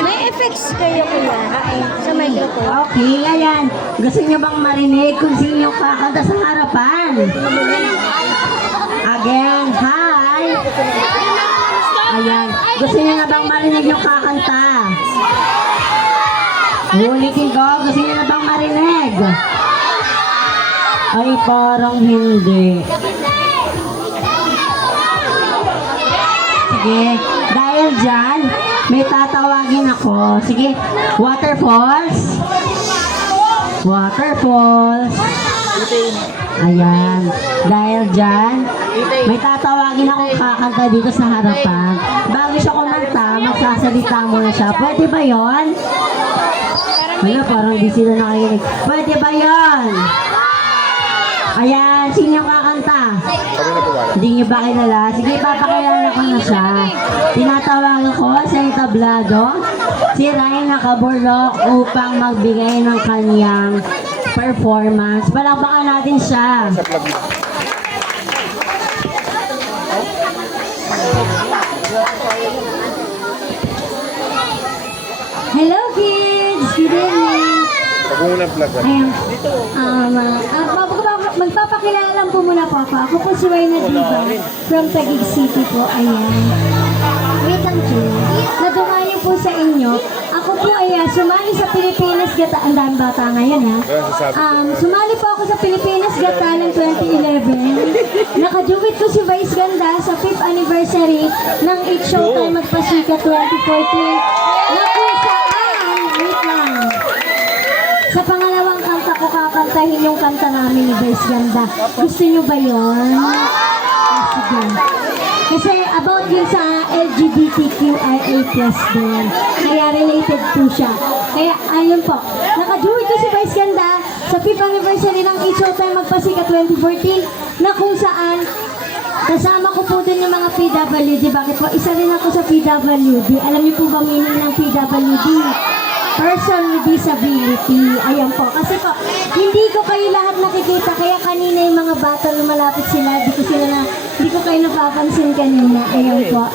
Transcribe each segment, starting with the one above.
May effects kayo kuya sa microphone. Okay, ayan. Gusto niyo bang marinig kung sino kakanta sa harapan? Again, hi! Ayan. Gusto niyo na bang marinig yung kakanta? Ulitin ko, gusto niyo na bang marinig? Ay, parang hindi. Sige, dahil dyan, may tatawagin ako. Sige, waterfalls. Waterfalls. Ayan. Dahil dyan, may tatawagin akong kakanta dito sa harapan. Bago siya kumanta, magsasalita muna siya. Pwede ba yon? Wala, parang di sila nakikinig. Pwede ba yon? Ayan, sino yung kakanta? Hindi niyo ba kilala? Sige, papakilala ko na siya. Tinatawagan ko sa entablado si Rayna Caborloc upang magbigay ng kanyang performance. Palakpakan natin siya. Hello kids! Good evening! Ayan. Magpapakilala lang po muna po ako. Ako po si Rayna Diva from Taguig City po. Ayan. Wait lang po. Nadungayo po sa inyo. Ako po ay sumali sa Pilipinas Gata. Ang dami bata ngayon ha. Sumali po ako sa Pilipinas Got Talent 2011. Nakaduwit ko si Vice Ganda sa 5th anniversary ng It's Showtime Magpasika 2014. Na kung saan, wait lang. Sa pangalawang kanta ko kakantahin yung kanta namin ni Vice Ganda. Gusto nyo ba yun? Sige. Kasi about yun sa LGBTQIA+ din. Kaya related po siya. Kaya ayun po. Nakaduwit ko si Vice Ganda sa 5th anniversary ng It's Showtime Magpasika 2014 na kung saan kasama ko po din yung mga PWD. Bakit po? Isa rin ako sa PWD. Alam niyo po ba meaning ng PWD? Person with disability. Ayan po. Kasi po, hindi ko kayo lahat nakikita. Kaya kanina yung mga bata lumalapit sila. Hindi ko kayo napapansin kanina. Ayan po.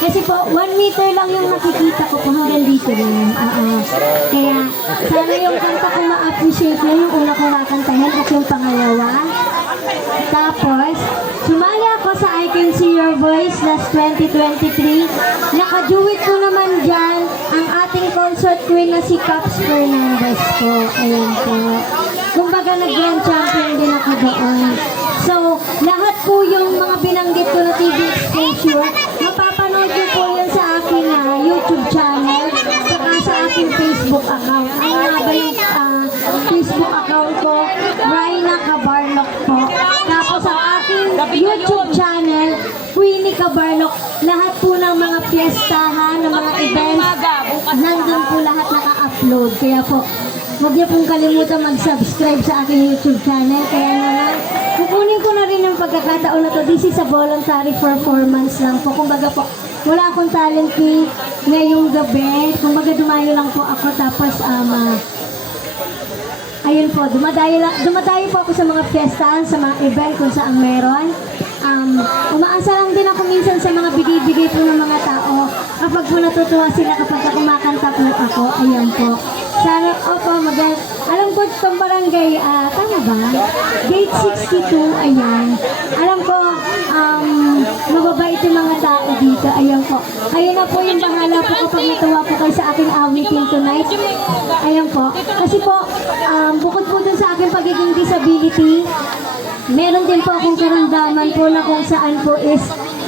Kasi po, 1 meter lang yung nakikita ko po hanggang dito rin. Kaya, sana yung kanta ko ma-appreciate nyo yung una kong kakantahin at yung pangalawa. Tapos, sumali ako sa I Can See Your Voice last 2023. Nakaduwit ko naman dyan ang ating concert queen na si Caps Fernandez po. Ayan po. Kumbaga nag-grand champion din ako doon. So, lahat po yung mga binanggit ko na TV exposure, mapapanood nyo po yan sa aking YouTube channel, saka sa aking Facebook account. Ano nga ba yung Facebook account ko? Rayna Caborloc po. Tapos sa aking YouTube channel, Queenie Caborloc, lahat po ng mga piyestahan, ng mga events, nandun po lahat naka-upload. Kaya po, huwag niyo pong kalimutan mag-subscribe sa aking YouTube channel. Kaya naman, kukunin ko na rin ang pagkakataon na to. This is a voluntary performance lang po. Kumbaga po, wala akong talent fee ngayong gabi. Kumbaga dumayo lang po ako. Tapos, ayun po, dumadayo po ako sa mga fiestahan, sa mga event kung saan meron. Umaasa lang din ako minsan sa mga bigay-bigay po ng mga tao kapag po natutuwa sila kapag kumakanta po ako. Ayan po. Sana, alam ko itong barangay, tama ba? Gate 62, ayan. Alam ko, mababait yung mga tao dito. Ayan po. Kayo na po yung bahala po kapag natuwa po kayo sa aking awitin tonight. Ayan po. Kasi po, bukod po dun sa aking pagiging disability, meron din po akong karamdaman po na kung saan po is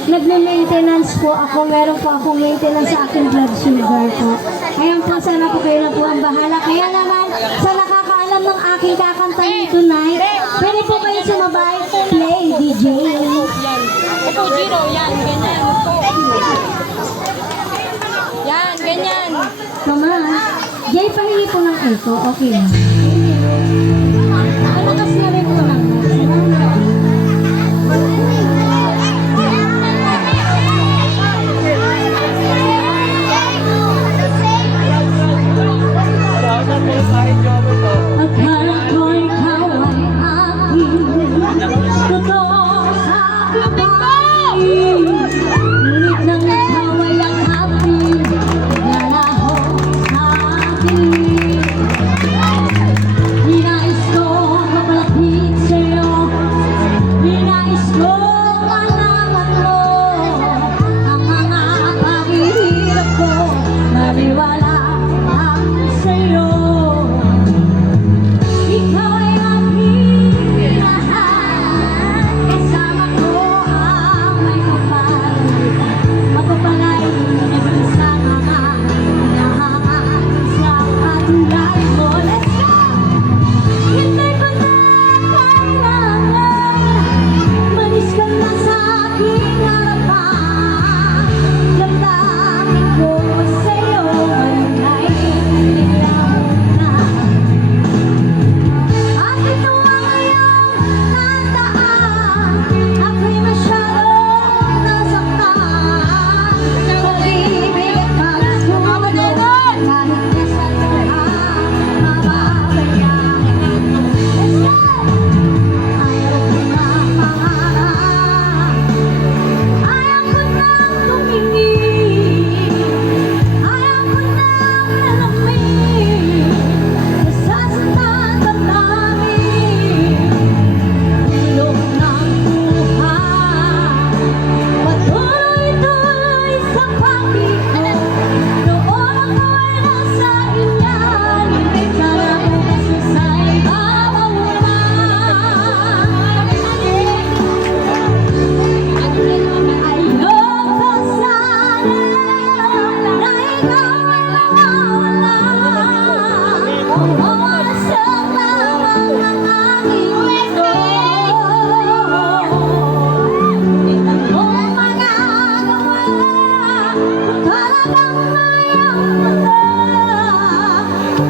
nagme-maintenance po ako. Meron po akong maintenance sa aking blood sugar po. Ayan po, sana po kayo na po ang bahala. Kaya naman, sa nakakaalam ng aking kakantahin tonight, pwede po kayo sumabay. Play, DJ. Ito, Giro, yan, ganyan. Yan, ganyan. Mama, Jay, pahingi po ng echo. Okay. Malakas na rin po lang. Akala ko ikaw ay aking totoo sa aking ngunit nang ikaw ay ang kung talagang mayaman ka.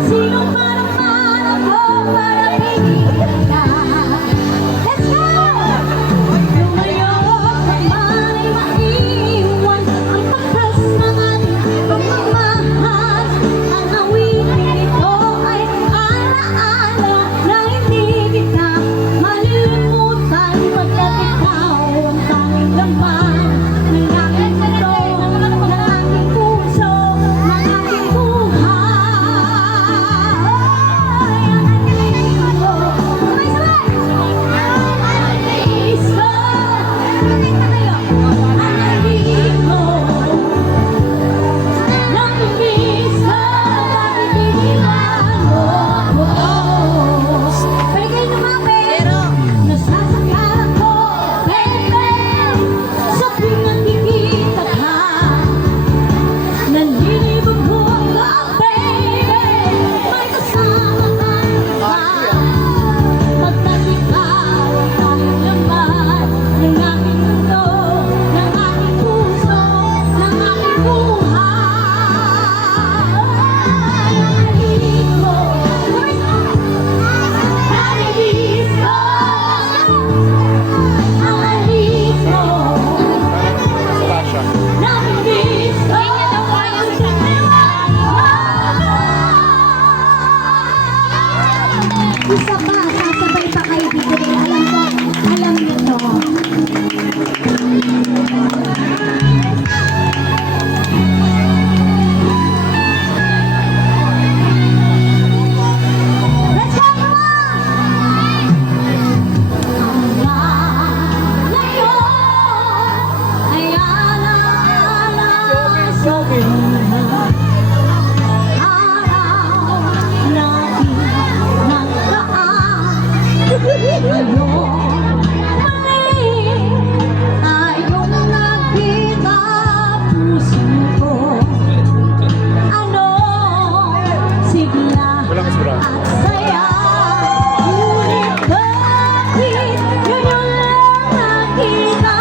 Sino pa naman ako para pigilan ka? Let's go! Lumayo ka man ay maiwan ang pagkas ng ating pagmamahal. Ang awitin ito ay alaala na hindi kita malilimutan pagkat ikaw ang tanging laman ng aking mundo, ng aking puso, ng aking buhay. Ang aking ko, sabay-sabay! Ang aking ko, kapit na kayo. Ang aking ko, namimiss ko, bakit binilang mo ako? Pwede kayo lumapit. Nasasakal ako, baby, sa tuwing nakikita ka. Nanlilibog ko ako, baby, may kasama kang iba. Pagkat ikaw ang tanging laman ng aking mundo, ng aking puso, ng aking buhay. Ang aking ko, namimiss ko. Ang aking ko, namimiss ko. Isa pa, sasabay pa kayo dito rin. Alam ko, alam niyo to. Let's go, come on! Hanggang ngayon ay alaala sa araw natin nakaraan. Ngayon muli tayong nagkita, puso ko. Ano sigla at saya, ngunit bakit yun lang nakita?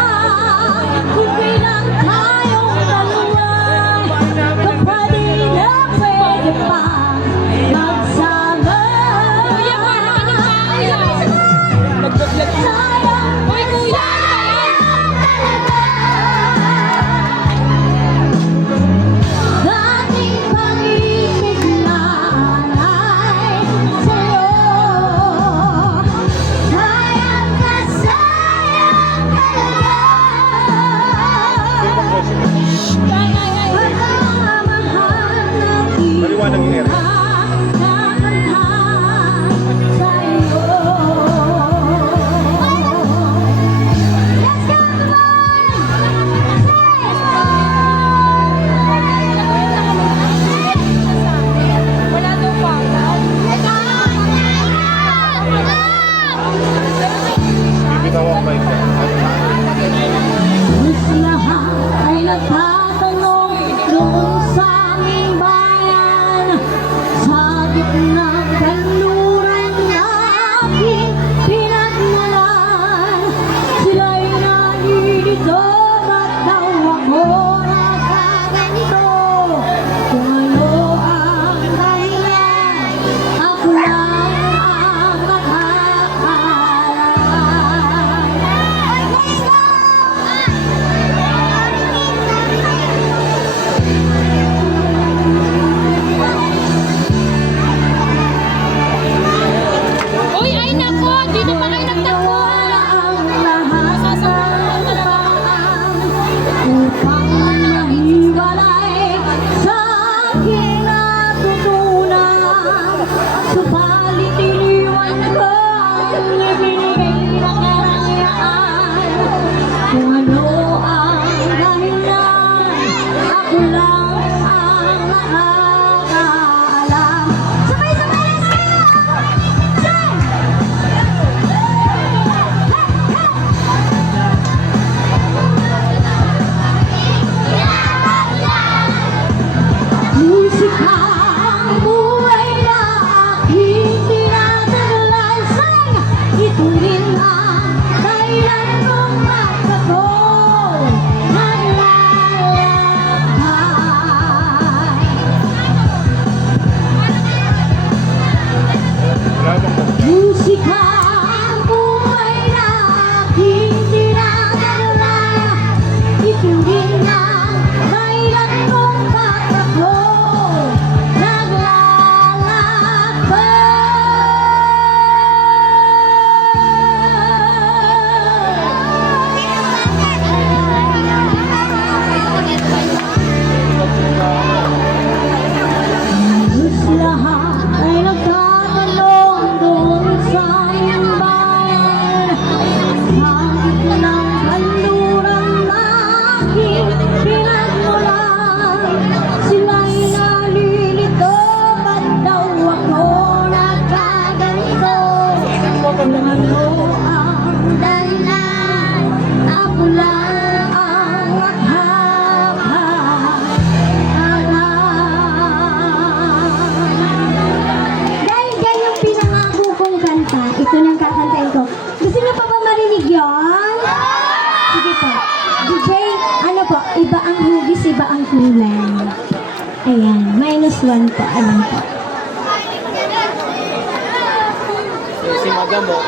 Kung bilang tayong dalawa, kapatid na pwede pa magsama. Sayang, Uy, kuya! dating pag-ibig lang ay sa'yo. Sayang na sayang talaga. Pagmamahal natin Maliwanag yung area. nakanta sa'yo. Let's go, come Wala daw pa. Bibitaw ang mic ka. Lahat ay nagtatanong doon sa aming bayan Sige po. DJ, ano po, iba ang hugis, iba ang kulay. Ayan, -1 po. Ayan po. Si Madam mo.